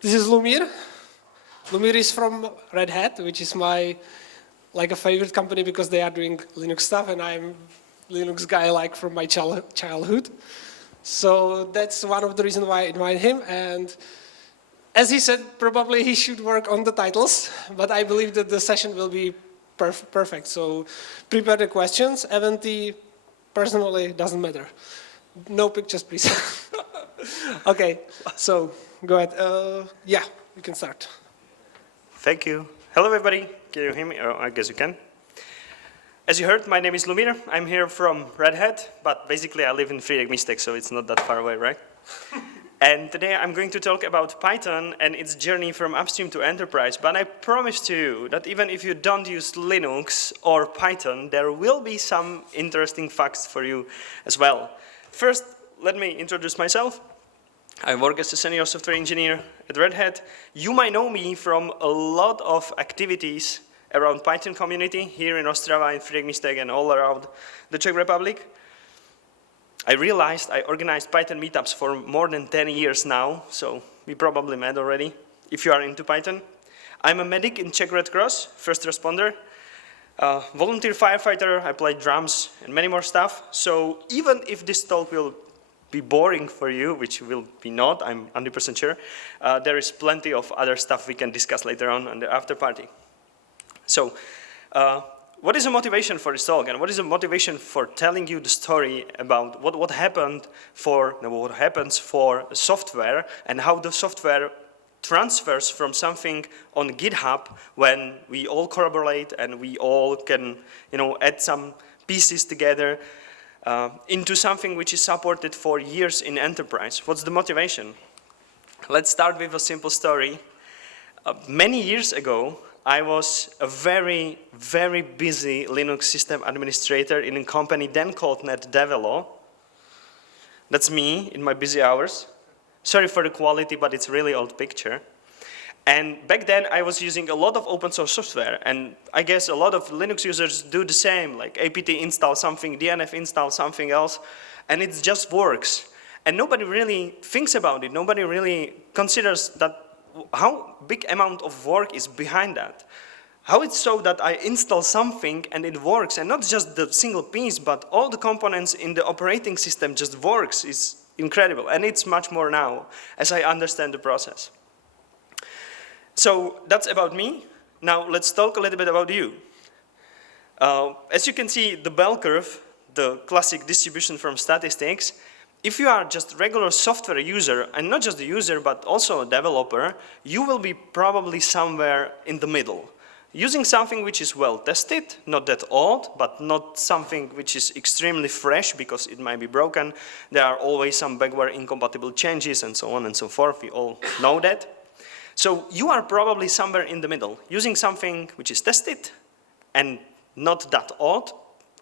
This is Lumír. Lumír is from Red Hat, which is my a favorite company because they are doing Linux stuff, and I'm Linux guy from my childhood. So that's one of the reasons why I invite him. And as he said, probably he should work on the titles, but I believe that the session will be perfect. So prepare the questions. Event personally doesn't matter. No pictures, please. Okay, so go ahead. Yeah, we can start. Thank you. Hello, everybody. Can you hear me? Oh, I guess you can. As you heard, my name is Lumír. I'm here from Red Hat, but basically I live in TechMeetup, so it's not that far away, right? And today I'm going to talk about Python and its journey from upstream to enterprise. But I promise to you that even if you don't use Linux or Python, there will be some interesting facts for you as well. First, let me introduce myself. I work as a senior software engineer at Red Hat. You might know me from a lot of activities around Python community here in Ostrava, in TechMeetup, and all around the Czech Republic. I realized I organized Python meetups for more than 10 years now, so we probably met already, if you are into Python. I'm a medic in Czech Red Cross, first responder, volunteer firefighter, I play drums, and many more stuff. So even if this talk will be boring for you, which will be not, I'm 100% sure, there is plenty of other stuff we can discuss later on the after party. So, what is the motivation for this talk, and what is the motivation for telling you the story about what happens for software and how the software transfers from something on GitHub when we all collaborate and we all can, add some pieces together into something which is supported for years in enterprise. What's the motivation? Let's start with a simple story. Many years ago, I was a very, very busy Linux system administrator in a company then called NetDevelo. That's me in my busy hours. Sorry for the quality, but it's a really old picture. And back then, I was using a lot of open source software. And I guess a lot of Linux users do the same, like apt install something, dnf install something else, and it just works. And nobody really thinks about it. Nobody really considers that how big amount of work is behind that. How it's so that I install something and it works, and not just the single piece, but all the components in the operating system just works is incredible. And it's much more now, as I understand the process. So that's about me. Now let's talk a little bit about you. As you can see, the bell curve, the classic distribution from statistics, if you are just regular software user, and not just a user, but also a developer, you will be probably somewhere in the middle. Using something which is well tested, not that old, but not something which is extremely fresh because it might be broken. There are always some backward incompatible changes and so on and so forth. We all know that. So you are probably somewhere in the middle, using something which is tested and not that old,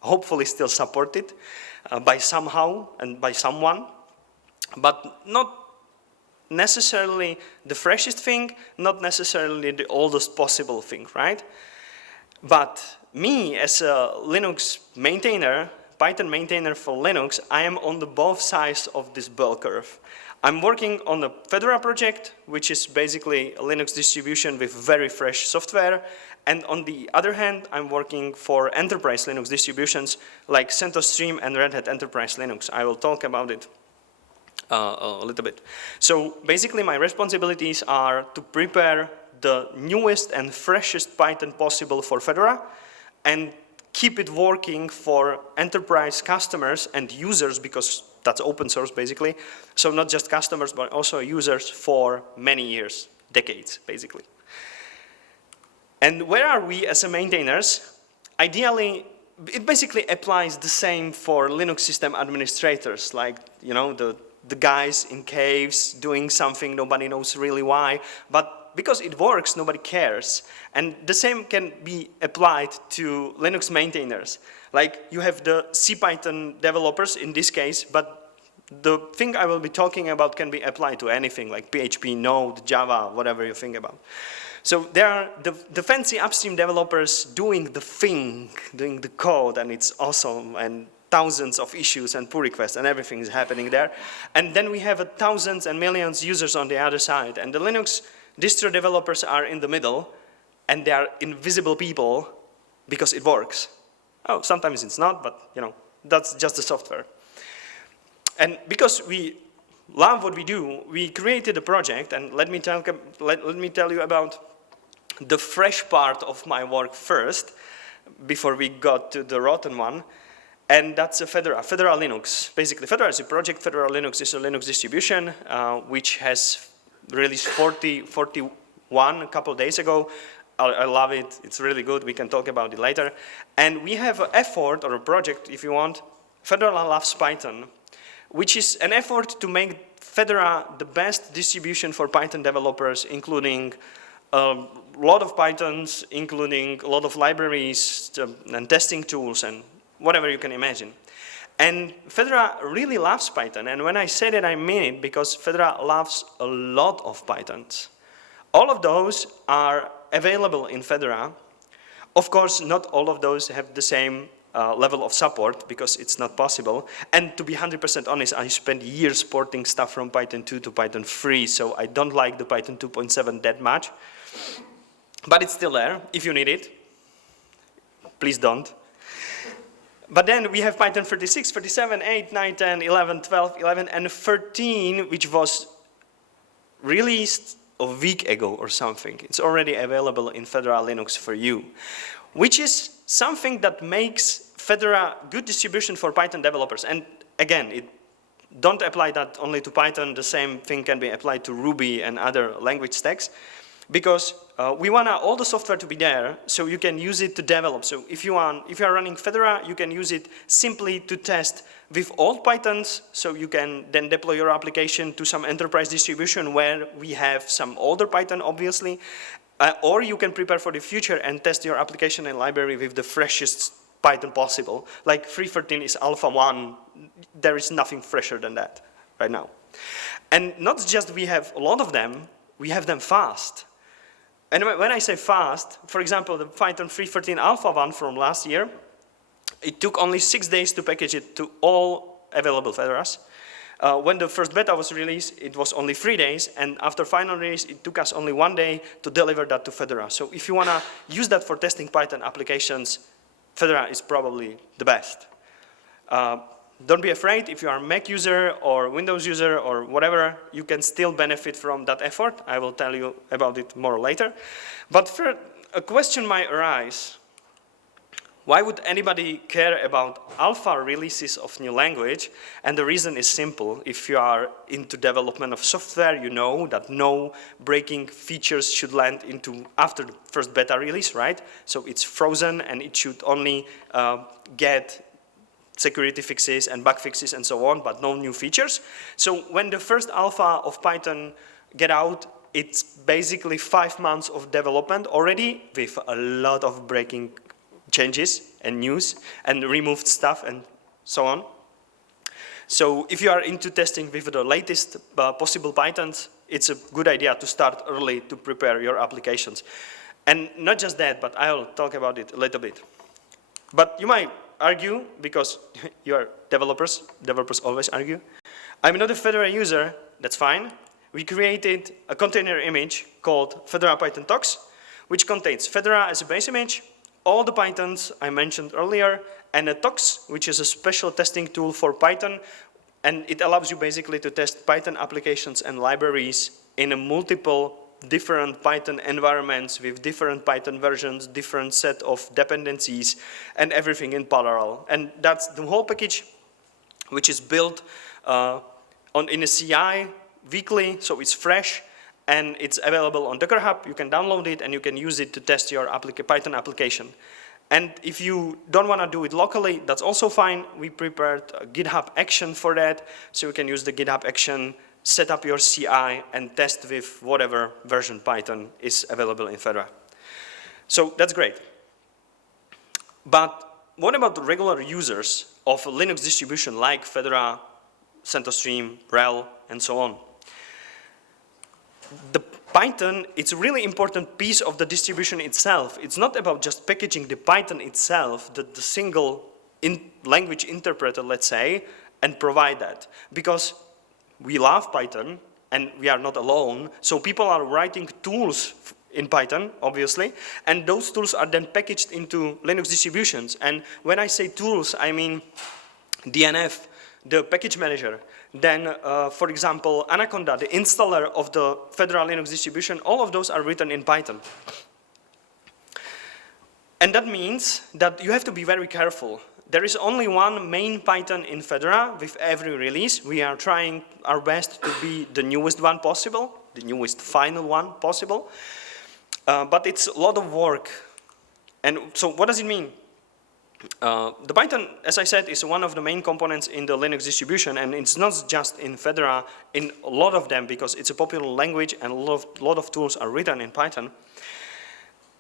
hopefully still supported by somehow and by someone, but not necessarily the freshest thing, not necessarily the oldest possible thing, right? But me, as a Linux maintainer, Python maintainer for Linux, I am on the both sides of this bell curve. I'm working on a Fedora project, which is basically a Linux distribution with very fresh software. And on the other hand, I'm working for enterprise Linux distributions like CentOS Stream and Red Hat Enterprise Linux. I will talk about it a little bit. So basically, my responsibilities are to prepare the newest and freshest Python possible for Fedora and keep it working for enterprise customers and users, because that's open source basically. So not just customers, but also users for many years, decades basically. And where are we as a maintainers? Ideally, it basically applies the same for Linux system administrators, like the guys in caves doing something nobody knows really why, but because it works, nobody cares. And the same can be applied to Linux maintainers. Like you have the CPython developers in this case, but the thing I will be talking about can be applied to anything like PHP, Node, Java, whatever you think about. So there are the fancy upstream developers doing the thing, doing the code, and it's awesome, and thousands of issues and pull requests and everything is happening there. And then we have thousands and millions users on the other side. And the Linux distro developers are in the middle, and they are invisible people because it works. Oh, sometimes it's not, but that's just the software. And because we love what we do, we created a project, and let me tell you about the fresh part of my work first, before we got to the rotten one, and that's a Fedora Linux. Basically, Fedora is a project. Fedora Linux is a Linux distribution, which has released 41 a couple of days ago. I love it. It's really good. We can talk about it later. And we have an effort, or a project, if you want, Fedora Loves Python, which is an effort to make Fedora the best distribution for Python developers, including a lot of Pythons, including a lot of libraries and testing tools and whatever you can imagine. And Fedora really loves Python. And when I say that, I mean it, because Fedora loves a lot of Pythons. All of those are available in Fedora. Of course, not all of those have the same level of support, because it's not possible. And to be 100% honest, I spent years porting stuff from Python 2 to Python 3, so I don't like the Python 2.7 that much. But it's still there, if you need it. Please don't. But then we have Python 36, 37, 8, 9, 10, 11, 12, 11, and 13, which was released a week ago or something. It's already available in Fedora Linux for you, which is something that makes Fedora good distribution for Python developers. And again, don't apply that only to Python. The same thing can be applied to Ruby and other language stacks, because we want all the software to be there so you can use it to develop. So if you are running Fedora, you can use it simply to test with old Pythons, so you can then deploy your application to some enterprise distribution where we have some older Python, obviously, or you can prepare for the future and test your application and library with the freshest Python possible. Like 3.13 is alpha 1, there is nothing fresher than that right now. And not just we have a lot of them, we have them fast. And when I say fast, for example, the Python 3.13 alpha 1 from last year, it took only 6 days to package it to all available Fedoras. When the first beta was released, it was only 3 days, and after final release, it took us only 1 day to deliver that to Fedora. So if you want to use that for testing Python applications, Fedora is probably the best. Don't be afraid. If you are a Mac user or Windows user or whatever, you can still benefit from that effort. I will tell you about it more later. But first, a question might arise. Why would anybody care about alpha releases of new language? And the reason is simple. If you are into development of software, you know that no breaking features should land into after the first beta release, right? So it's frozen, and it should only get security fixes and bug fixes and so on, but no new features. So when the first alpha of Python get out, it's basically 5 months of development already with a lot of breaking changes and news and removed stuff and so on. So if you are into testing with the latest possible Pythons, it's a good idea to start early to prepare your applications. And not just that, but I'll talk about it a little bit. But you might argue, because you are developers always argue, I'm not a Fedora user, that's fine. We created a container image called Fedora Python Tox, which contains Fedora as a base image, all the Pythons I mentioned earlier, and a Tox, which is a special testing tool for Python, and it allows you basically to test Python applications and libraries in a multiple different Python environments with different Python versions, different set of dependencies, and everything in parallel. And that's the whole package, which is built in a CI weekly, so it's fresh, and it's available on Docker Hub. You can download it, and you can use it to test your Python application. And if you don't want to do it locally, that's also fine. We prepared a GitHub action for that, so you can use the GitHub action, set up your CI, and test with whatever version Python is available in Fedora. So that's great. But what about the regular users of a Linux distribution like Fedora, CentOS, RHEL, and so on? The Python, it's a really important piece of the distribution itself. It's not about just packaging the Python itself, the single language interpreter, let's say, and provide that. Because we love Python, and we are not alone, so people are writing tools in Python, obviously, and those tools are then packaged into Linux distributions. And when I say tools, I mean DNF, the package manager, then, for example, Anaconda, the installer of the Fedora Linux distribution, all of those are written in Python. And that means that you have to be very careful. There is only one main Python in Fedora with every release. We are trying our best to be the newest one possible, the newest final one possible. But it's a lot of work. And so what does it mean? The Python, as I said, is one of the main components in the Linux distribution, and it's not just in Fedora, in a lot of them, because it's a popular language and a lot of tools are written in Python.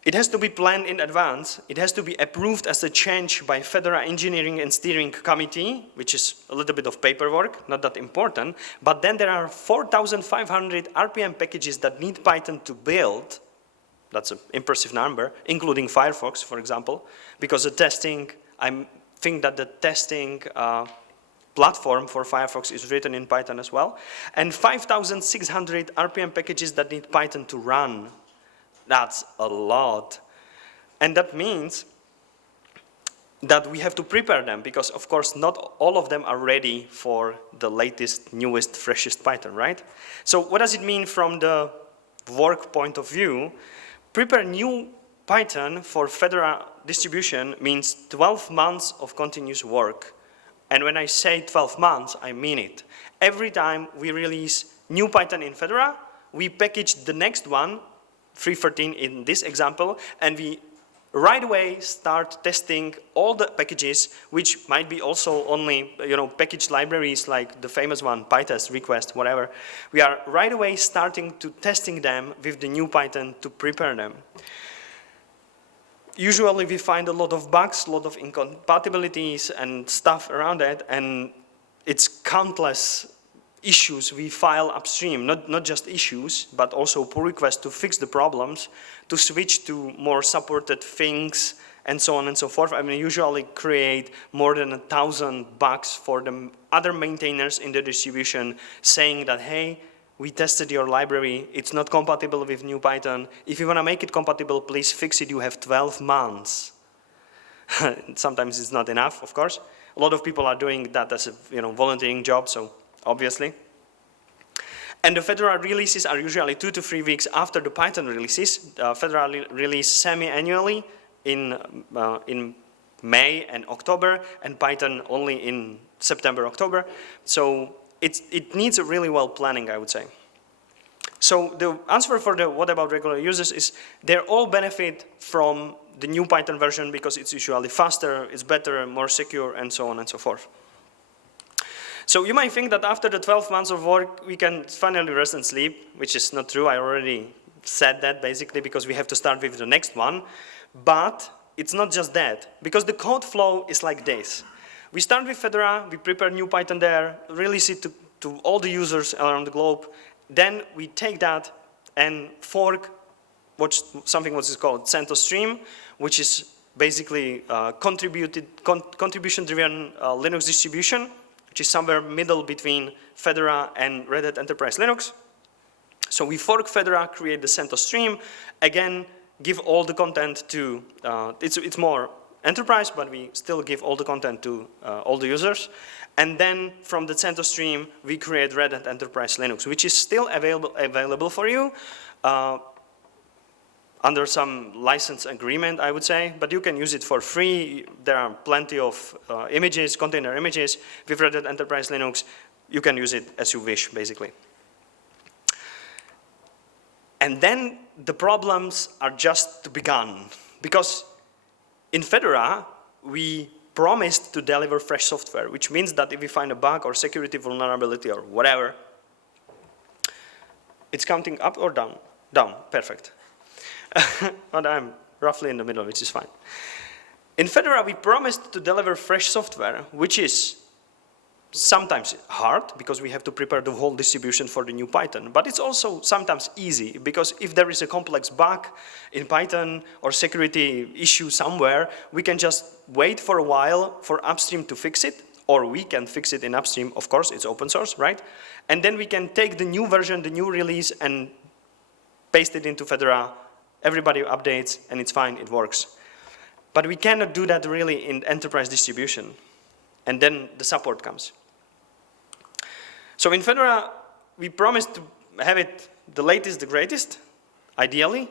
It has to be planned in advance. It has to be approved as a change by Fedora Engineering and Steering Committee, which is a little bit of paperwork, not that important. But then there are 4,500 RPM packages that need Python to build. That's an impressive number, including Firefox, for example, because the testing, I think that the testing platform for Firefox is written in Python as well. And 5,600 RPM packages that need Python to run. That's a lot. And that means that we have to prepare them because, of course, not all of them are ready for the latest, newest, freshest Python, right? So what does it mean from the work point of view? Prepare new Python for Fedora distribution means 12 months of continuous work. And when I say 12 months, I mean it. Every time we release new Python in Fedora, we package the next one, 3.13 in this example, and we right away start testing all the packages, which might be also only package libraries like the famous one, PyTest, request, whatever. We are right away starting to testing them with the new Python to prepare them. Usually we find a lot of bugs, a lot of incompatibilities and stuff around that, and it's countless issues we file upstream, not just issues, but also pull requests to fix the problems, to switch to more supported things, and so on and so forth. I mean, usually create more than 1,000 bugs for the other maintainers in the distribution saying that, hey, we tested your library, it's not compatible with new Python. If you want to make it compatible, please fix it, you have 12 months. Sometimes it's not enough, of course. A lot of people are doing that as a volunteering job, so obviously. And the Fedora releases are usually 2 to 3 weeks after the Python releases. Fedora release semi-annually in May and October, and Python only in September, October. So it needs a really well planning, I would say. So the answer for the what about regular users is they all benefit from the new Python version because it's usually faster, it's better, more secure, and so on and so forth. So you might think that after the 12 months of work, we can finally rest and sleep, which is not true. I already said that, basically, because we have to start with the next one. But it's not just that, because the code flow is like this. We start with Fedora, we prepare new Python there, release it to all the users around the globe. Then we take that and fork something what is called CentOS Stream, which is basically contribution-driven Linux distribution, which is somewhere middle between Fedora and Red Hat Enterprise Linux. So we fork Fedora, create the CentOS stream, again, give all the content to, it's more enterprise, but we still give all the content to all the users. And then from the CentOS stream, we create Red Hat Enterprise Linux, which is still available for you under some license agreement, I would say, but you can use it for free. There are plenty of images, container images with Red Hat Enterprise Linux. You can use it as you wish, basically. And then the problems are just begun, because in Fedora, we promised to deliver fresh software, which means that if we find a bug or security vulnerability or whatever, it's counting up or down? Down, perfect. And I'm roughly in the middle, which is fine. In Fedora, we promised to deliver fresh software, which is sometimes hard because we have to prepare the whole distribution for the new Python, but it's also sometimes easy because if there is a complex bug in Python or security issue somewhere, we can just wait for a while for upstream to fix it, or we can fix it in upstream, of course, it's open source, right? And then we can take the new version, the new release, and paste it into Fedora, everybody updates, and it's fine, it works. But we cannot do that really in enterprise distribution. And then the support comes. So in Fedora, we promise to have it the latest, the greatest, ideally.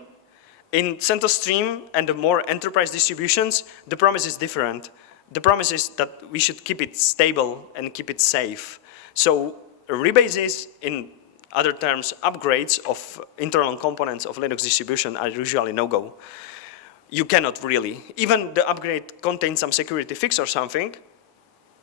In CentOS Stream and the more enterprise distributions, the promise is different. The promise is that we should keep it stable and keep it safe. So rebases, in other terms, upgrades of internal components of Linux distribution are usually no-go. You cannot really. Even the upgrade contains some security fix or something,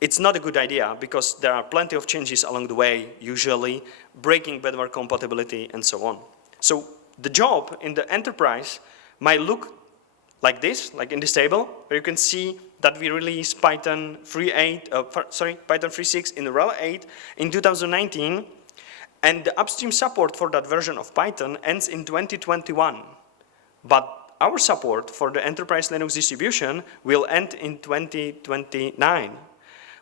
it's not a good idea because there are plenty of changes along the way, usually, breaking backward compatibility and so on. So the job in the enterprise might look like this, like in this table, where you can see that we released Python 3.6 in RHEL 8 in 2019, and the upstream support for that version of Python ends in 2021. But our support for the enterprise Linux distribution will end in 2029.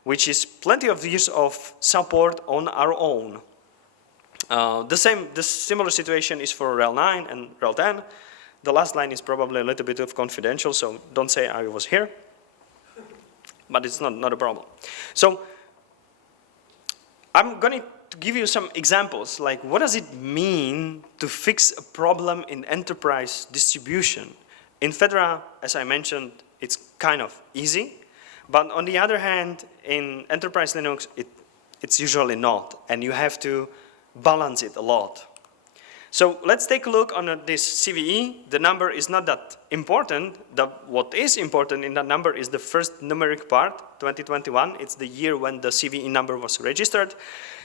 Which is plenty of years of support on our own. The similar situation is for RHEL 9 and RHEL 10. The last line is probably a little bit of confidential, so don't say I was here. But it's not a problem. So I'm going to give you some examples, like what does it mean to fix a problem in enterprise distribution? In Fedora, as I mentioned, it's kind of easy. But on the other hand, in enterprise Linux, it's usually not, and you have to balance it a lot. So let's take a look on this CVE. The number is not that important. What is important in that number is the first numeric part, 2021. It's the year when the CVE number was registered.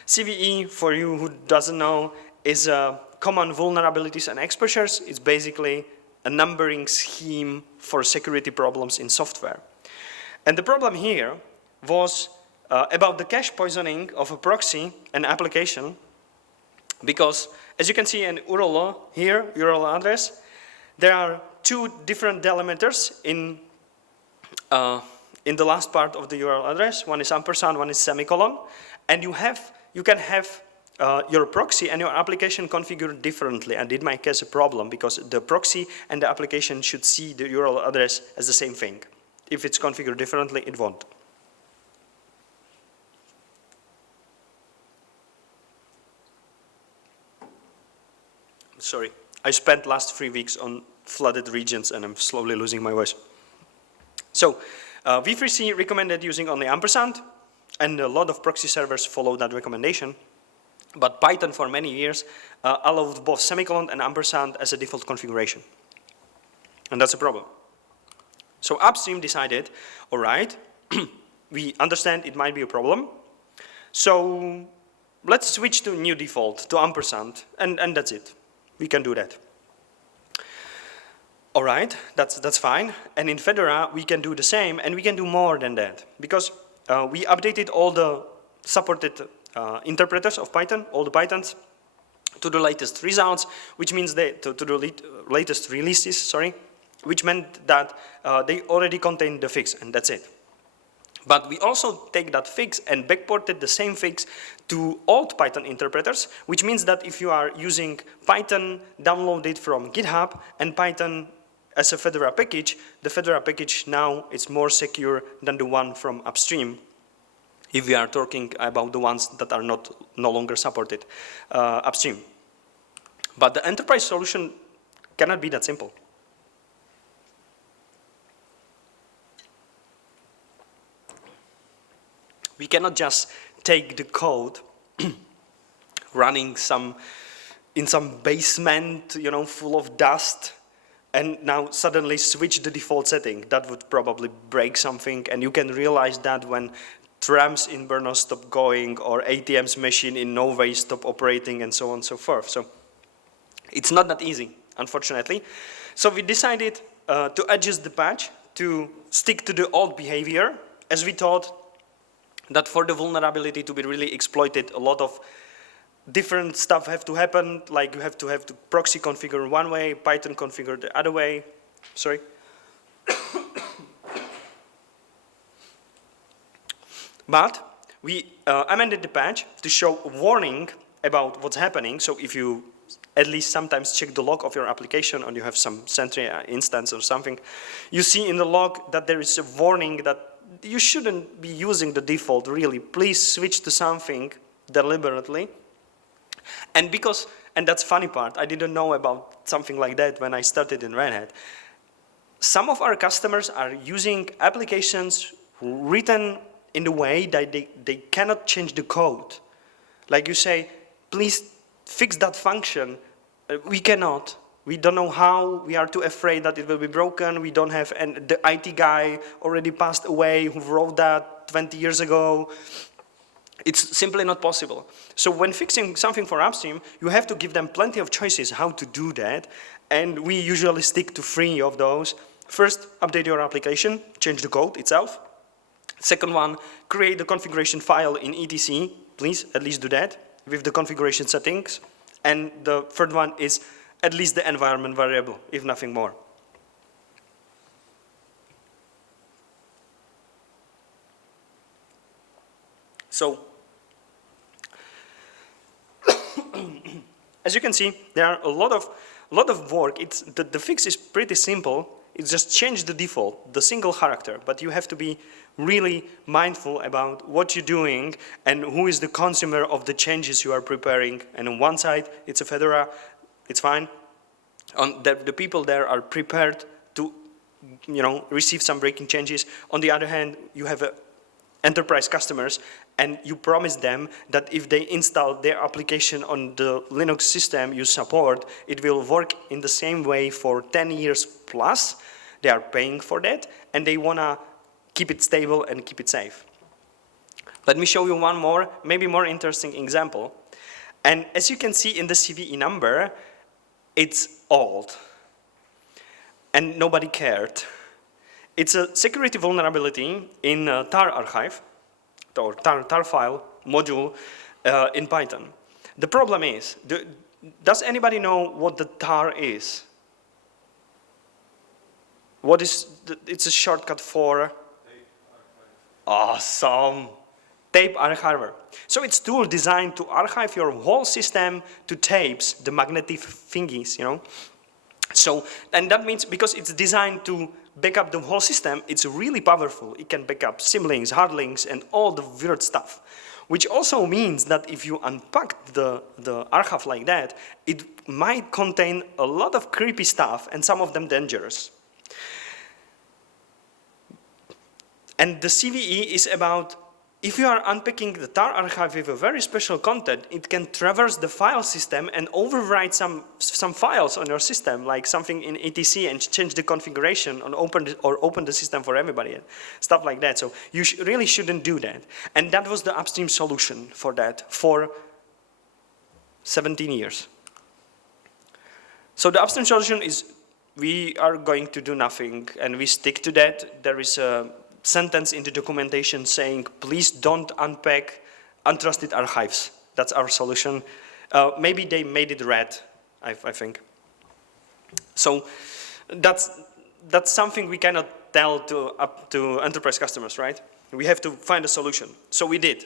CVE, for you who doesn't know, is a common vulnerabilities and exposures. It's basically a numbering scheme for security problems in software. And the problem here was about the cache poisoning of a proxy and application, because as you can see in URL here, URL address, there are two different delimiters in the last part of the URL address. One is ampersand, one is semicolon, and you can have your proxy and your application configured differently, and it might cause a problem because the proxy and the application should see the URL address as the same thing. If it's configured differently, it won't. Sorry, I spent last 3 weeks on flooded regions and I'm slowly losing my voice. So, v3c recommended using only ampersand, and a lot of proxy servers follow that recommendation. But Python for many years allowed both semicolon and ampersand as a default configuration. And that's a problem. So upstream decided, all right, we understand it might be a problem, so let's switch to new default, to ampersand, and that's it. We can do that. All right, that's fine. And in Fedora, we can do the same, and we can do more than that, because we updated all the supported interpreters of Python, all the Pythons, to the latest results, which means to the latest releases, sorry, which meant that they already contain the fix, and that's it. But we also take that fix and backported the same fix to old Python interpreters, which means that if you are using Python downloaded from GitHub and Python as a Fedora package, the Fedora package now is more secure than the one from upstream, if we are talking about the ones that are no longer supported upstream. But the enterprise solution cannot be that simple. We cannot just take the code running in some basement, full of dust, and now suddenly switch the default setting. That would probably break something, and you can realize that when trams in Brno stop going, or ATM's machine in Norway stop operating, and so on and so forth. So it's not that easy, unfortunately. So we decided to adjust the patch to stick to the old behavior, as we thought that for the vulnerability to be really exploited, a lot of different stuff have to happen, like you have to proxy configure one way, Python configure the other way. Sorry. But we amended the patch to show a warning about what's happening. So if you at least sometimes check the log of your application and you have some Sentry instance or something, you see in the log that there is a warning that you shouldn't be using the default, really. Please switch to something deliberately. And that's funny part, I didn't know about something like that when I started in Red Hat. Some of our customers are using applications written in the way that they cannot change the code. Like you say, please fix that function. We cannot. We don't know how. We are too afraid that it will be broken. We don't have, and the IT guy already passed away who wrote that 20 years ago. It's simply not possible. So when fixing something for upstream, you have to give them plenty of choices how to do that. And we usually stick to 3 of those. First, update your application, change the code itself. Second one, create the configuration file in etc. Please, at least do that with the configuration settings. And the third one is at least the environment variable, if nothing more. So, as you can see, there are a lot of work. The fix is pretty simple. It's just change the default, the single character, but you have to be really mindful about what you're doing and who is the consumer of the changes you are preparing. And on one side, it's a Fedora, it's fine. The people there are prepared to, receive some breaking changes. On the other hand, you have enterprise customers, and you promise them that if they install their application on the Linux system you support, it will work in the same way for 10 years plus. They are paying for that, and they want to keep it stable and keep it safe. Let me show you one more, maybe more interesting example. And as you can see in the CVE number, it's old, and nobody cared. It's a security vulnerability in tar archive, or tar file module in Python. The problem is, does anybody know what the tar is? What is, it's a shortcut for? Tape archive. Awesome. Tape archiver. So it's a tool designed to archive your whole system to tapes, the magnetic thingies, So, and that means because it's designed to back up the whole system, it's really powerful. It can back up symlinks, hard links, and all the weird stuff. Which also means that if you unpack the archive like that, it might contain a lot of creepy stuff, and some of them dangerous. And the CVE is about, if you are unpacking the tar archive with a very special content, it can traverse the file system and overwrite some files on your system, like something in etc, and change the configuration or open the system for everybody, stuff like that. So you really shouldn't do that. And that was the upstream solution for that for 17 years. So the upstream solution is, we are going to do nothing, and we stick to that. There is a sentence in the documentation saying, please don't unpack untrusted archives. That's our solution. Maybe they made it red, I think. So that's something we cannot tell to enterprise customers, right? We have to find a solution. So we did.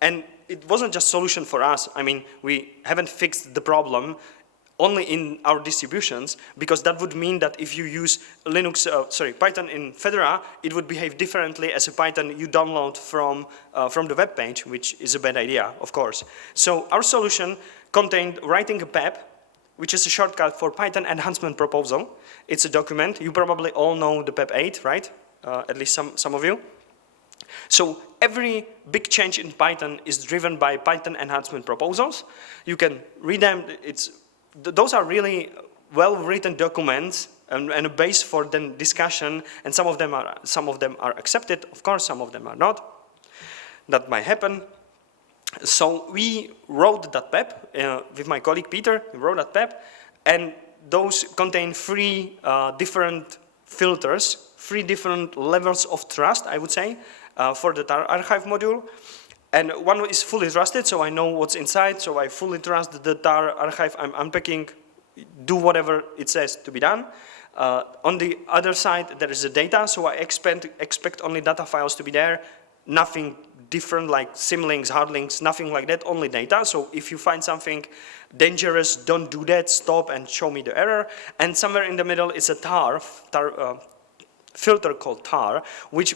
And it wasn't just a solution for us. I mean, we haven't fixed the problem only in our distributions, because that would mean that if you use Python in Fedora, it would behave differently as a Python you download from the web page, which is a bad idea, of course. So our solution contained writing a PEP, which is a shortcut for Python enhancement proposal. It's a document. You probably all know the PEP 8, right? At least some of you. So every big change in Python is driven by Python enhancement proposals. You can read them. Those are really well-written documents and a base for then discussion, and some of them are accepted, of course, some of them are not. That might happen. So we wrote that PEP with my colleague Peter. We wrote that PEP, and those contain 3 different filters, 3 different levels of trust, I would say, for the tar archive module. And one is fully trusted, so I know what's inside, so I fully trust the tar archive I'm unpacking, do whatever it says to be done. On the other side, there is the data, so I expect only data files to be there, nothing different like symlinks, hardlinks, nothing like that, only data. So if you find something dangerous, don't do that, stop and show me the error. And somewhere in the middle is a tar filter called tar, which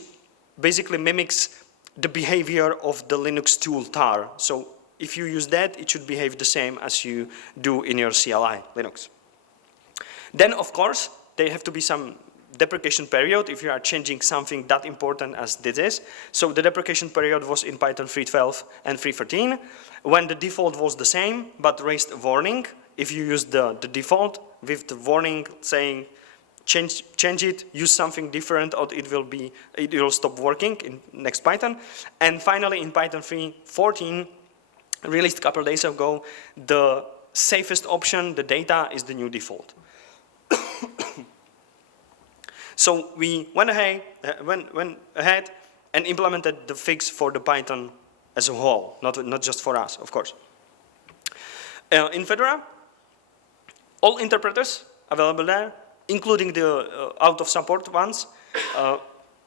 basically mimics the behavior of the Linux tool tar. So if you use that, it should behave the same as you do in your CLI Linux. Then, of course, there have to be some deprecation period if you are changing something that important as this is. So the deprecation period was in Python 3.12 and 3.13, when the default was the same, but raised a warning. If you use the default with the warning saying, change it, use something different, or it will stop working in next Python. And finally, in Python 3.14, released a couple of days ago, the safest option, the data, is the new default. So we went ahead and implemented the fix for the Python as a whole, not just for us, of course. In Fedora, all interpreters available there, including the out-of-support ones,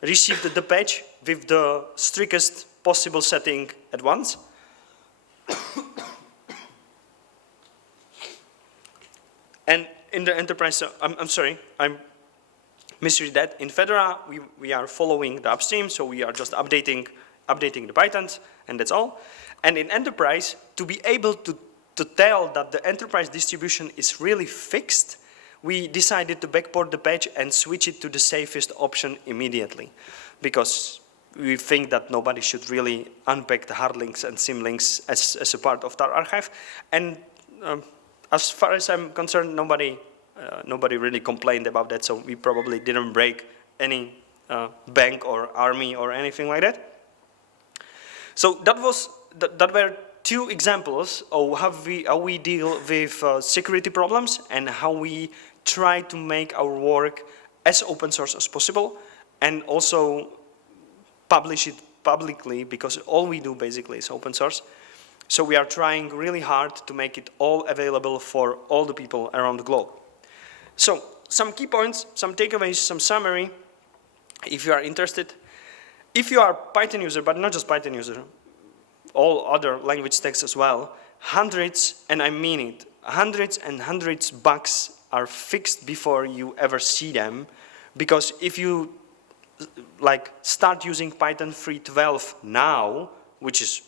received the patch with the strictest possible setting at once. And in the enterprise, I'm sorry, I'm misread that. In Fedora, we are following the upstream, so we are just updating the Pythons, and that's all. And in enterprise, to be able to tell that the enterprise distribution is really fixed, we decided to backport the patch and switch it to the safest option immediately, because we think that nobody should really unpack the hardlinks and symlinks as a part of tar archive. And as far as I'm concerned, nobody really complained about that, so we probably didn't break any bank or army or anything like that. So that were two examples of how we deal with security problems and how we try to make our work as open source as possible, and also publish it publicly, because all we do basically is open source. So we are trying really hard to make it all available for all the people around the globe. So some key points, some takeaways, some summary, if you are interested. If you are a Python user, but not just Python user, all other language stacks as well, hundreds, and I mean it, hundreds and hundreds bugs are fixed before you ever see them. Because if you start using Python 3.12 now, which is,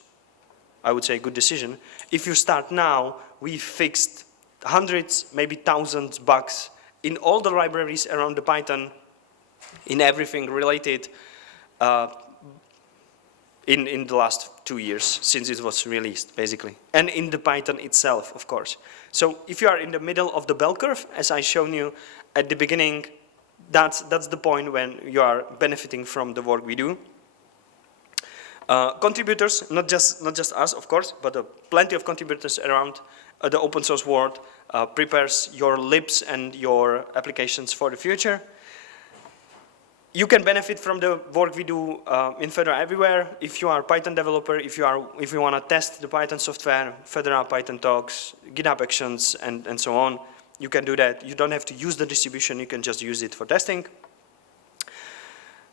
I would say, a good decision, if you start now, we fixed hundreds, maybe thousands bugs in all the libraries around the Python, in everything related in the last 2 years since it was released, basically. And in the Python itself, of course. So if you are in the middle of the bell curve, as I shown you at the beginning, that's the point when you are benefiting from the work we do. Contributors, not just us, of course, but plenty of contributors around the open source world prepares your libs and your applications for the future. You can benefit from the work we do in Fedora everywhere. If you are a Python developer, if you want to test the Python software, Fedora Python talks, GitHub actions, and so on, you can do that. You don't have to use the distribution, you can just use it for testing.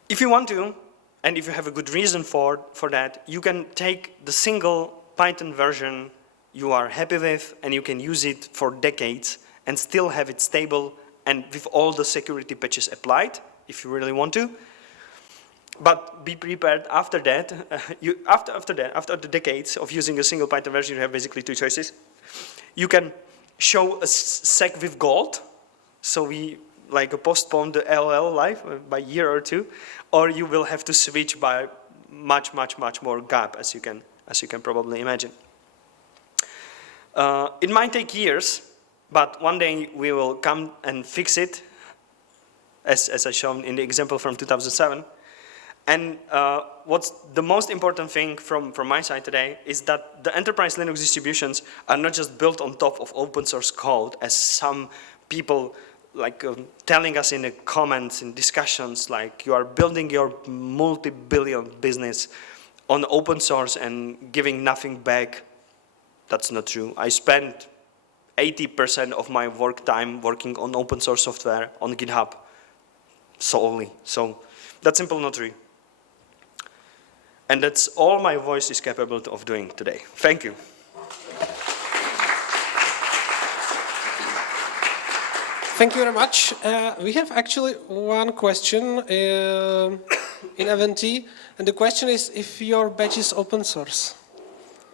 If you want to, and if you have a good reason for that, you can take the single Python version you are happy with, and you can use it for decades and still have it stable and with all the security patches applied, if you really want to. But be prepared after that. After the decades of using a single Python version, you have basically two choices. You can show a sec with gold, so we postpone the LL life by a year or two, or you will have to switch by much more gap, as you can probably imagine. It might take years, but one day we will come and fix it, as I shown in the example from 2007. And what's the most important thing from my side today is that the enterprise Linux distributions are not just built on top of open source code, as some people telling us in the comments, in discussions, like you are building your multi-billion business on open source and giving nothing back. That's not true. I spend 80% of my work time working on open source software on GitHub solely. So that's simply not true. And that's all my voice is capable of doing today. Thank you. Thank you very much. We have actually one question in Eventee, and the question is if your badge is open source.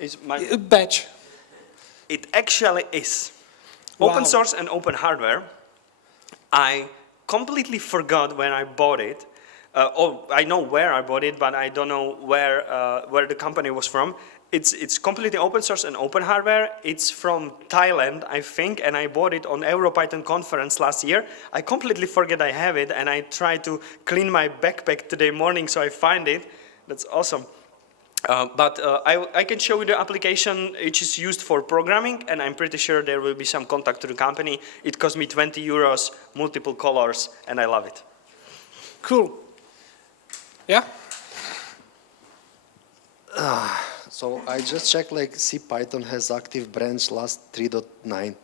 Is my Badge. It actually is. Wow. Open source and open hardware. I completely forgot when I bought it. I know where I bought it, but I don't know where the company was from. It's completely open source and open hardware. It's from Thailand, I think, and I bought it on EuroPython conference last year. I completely forget I have it, and I tried to clean my backpack today morning, so I find it. That's awesome. I can show you the application which is used for programming, and I'm pretty sure there will be some contact to the company. It cost me 20 euros, multiple colors, and I love it. Cool. Yeah? So I just checked, like, CPython has active branch last 3.9.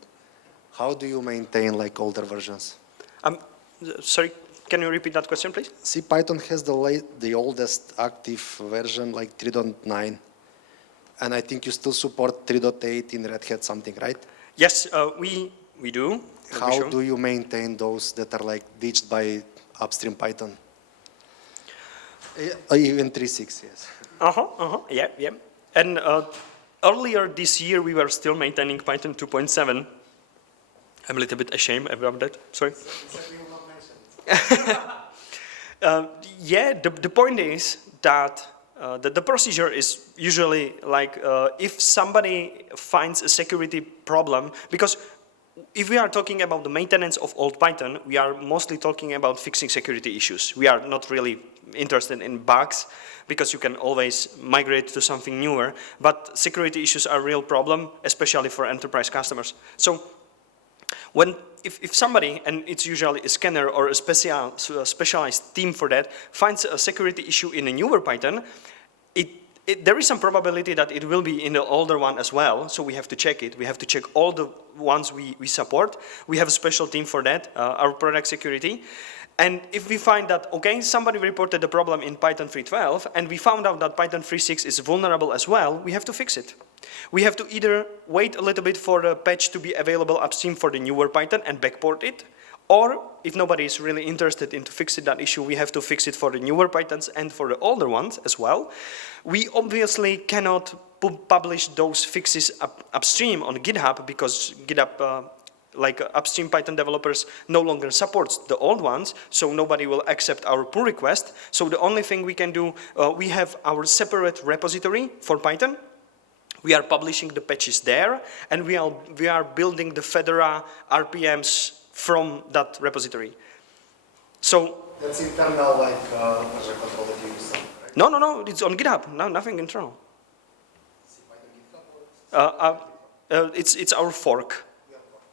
How do you maintain, like, older versions? Sorry, can you repeat that question, please? CPython has the oldest active version, like 3.9. And I think you still support 3.8 in Red Hat something, right? Yes, we do. How do you maintain those that are, like, ditched by upstream Python? Even 3.6, yes. Yeah. And earlier this year, we were still maintaining Python 2.7. I'm a little bit ashamed about that, sorry. Yeah, the point is that the procedure is usually like if somebody finds a security problem, because if we are talking about the maintenance of old Python, we are mostly talking about fixing security issues. We are not really interested in bugs, because you can always migrate to something newer, but security issues are a real problem, especially for enterprise customers. So if somebody, and it's usually a scanner or a specialized team for that, finds a security issue in a newer Python, there is some probability that it will be in the older one as well, so we have to check it. We have to check all the ones we support. We have a special team for that, our product security. And if we find that, okay, somebody reported a problem in Python 3.12, and we found out that Python 3.6 is vulnerable as well, we have to fix it. We have to either wait a little bit for the patch to be available upstream for the newer Python and backport it, or if nobody is really interested in fixing that issue, we have to fix it for the newer Pythons and for the older ones as well. We obviously cannot publish those fixes upstream on GitHub, because GitHub like upstream Python developers no longer supports the old ones, so nobody will accept our pull request. So the only thing we can do, we have our separate repository for Python. We are publishing the patches there, and we are building the Fedora RPMs from that repository. So that's internal, like, version control that you use, right? No, it's on GitHub. No, nothing internal. It's our fork.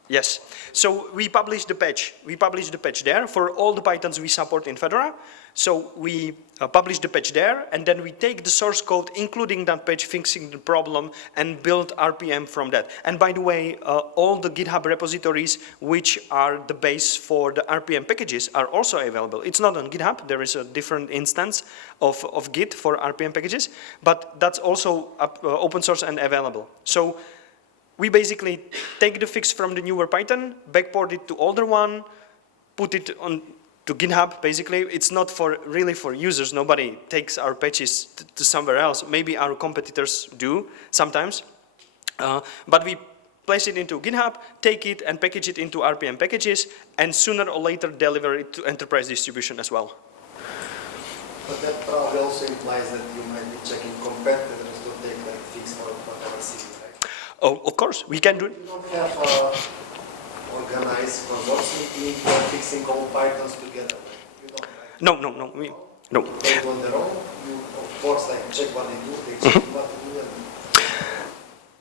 Yes. So we publish the patch. We publish the patch there for all the Pythons we support in Fedora. So we publish the patch there, and then we take the source code, including that patch, fixing the problem, and build RPM from that. And by the way, all the GitHub repositories, which are the base for the RPM packages, are also available. It's not on GitHub. There is a different instance of Git for RPM packages, but that's also open source and available. So we basically take the fix from the newer Python, backport it to older one, put it on to GitHub. Basically, it's not really for users. Nobody takes our patches to somewhere else. Maybe our competitors do sometimes, but we place it into GitHub, take it and package it into RPM packages, and sooner or later deliver it to enterprise distribution as well. But that probably also implies that you might be checking competitors to take that fix or whatever city, right? Oh, of course, we can do it. You don't have organized consortium team for fixing all Pythons together, right? You don't, right? No. No. They go on their own. You, of course, like, check what they do, they check what they do. And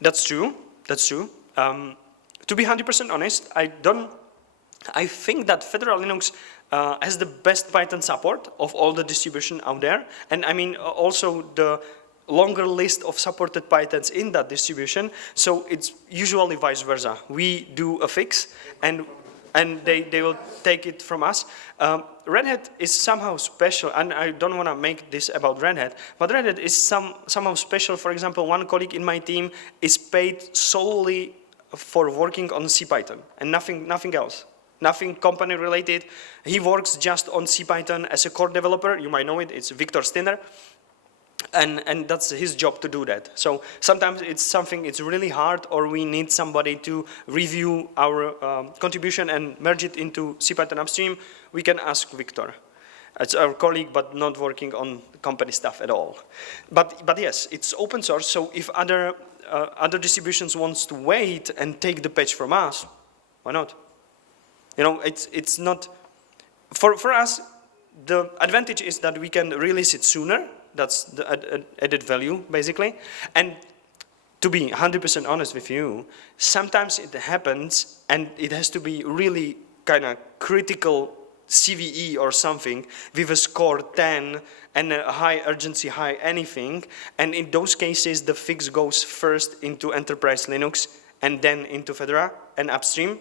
That's true. To be 100% honest, I don't I think that Fedora Linux has the best Python support of all the distribution out there. And I mean, also the longer list of supported Pythons in that distribution. So it's usually vice versa. We do a fix, and they will take it from us. Red Hat is somehow special, and I don't want to make this about Red Hat, but Red Hat is somehow special. For example, one colleague in my team is paid solely for working on CPython and nothing else. Nothing company related. He works just on CPython as a core developer. You might know it, it's Victor Stinner. And that's his job to do that. So sometimes it's really hard, or we need somebody to review our contribution and merge it into CPython upstream. We can ask Victor. It's our colleague, but not working on company stuff at all. But yes, it's open source. So if other distributions wants to wait and take the patch from us, why not? You know, it's not for us. The advantage is that we can release it sooner. That's the added value, basically. And to be 100% honest with you, sometimes it happens, and it has to be really kind of critical CVE or something with a score 10 and a high urgency, high anything. And in those cases, the fix goes first into Enterprise Linux and then into Fedora and upstream.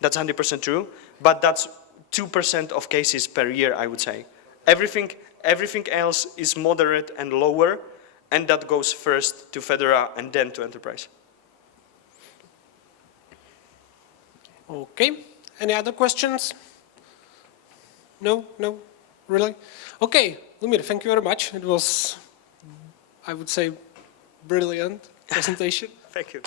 That's 100% true. But that's 2% of cases per year, I would say. Everything else is moderate and lower, and that goes first to Fedora and then to Enterprise. Okay, any other questions? No, really? Okay, Lumír, thank you very much. It was, I would say, brilliant presentation. Thank you.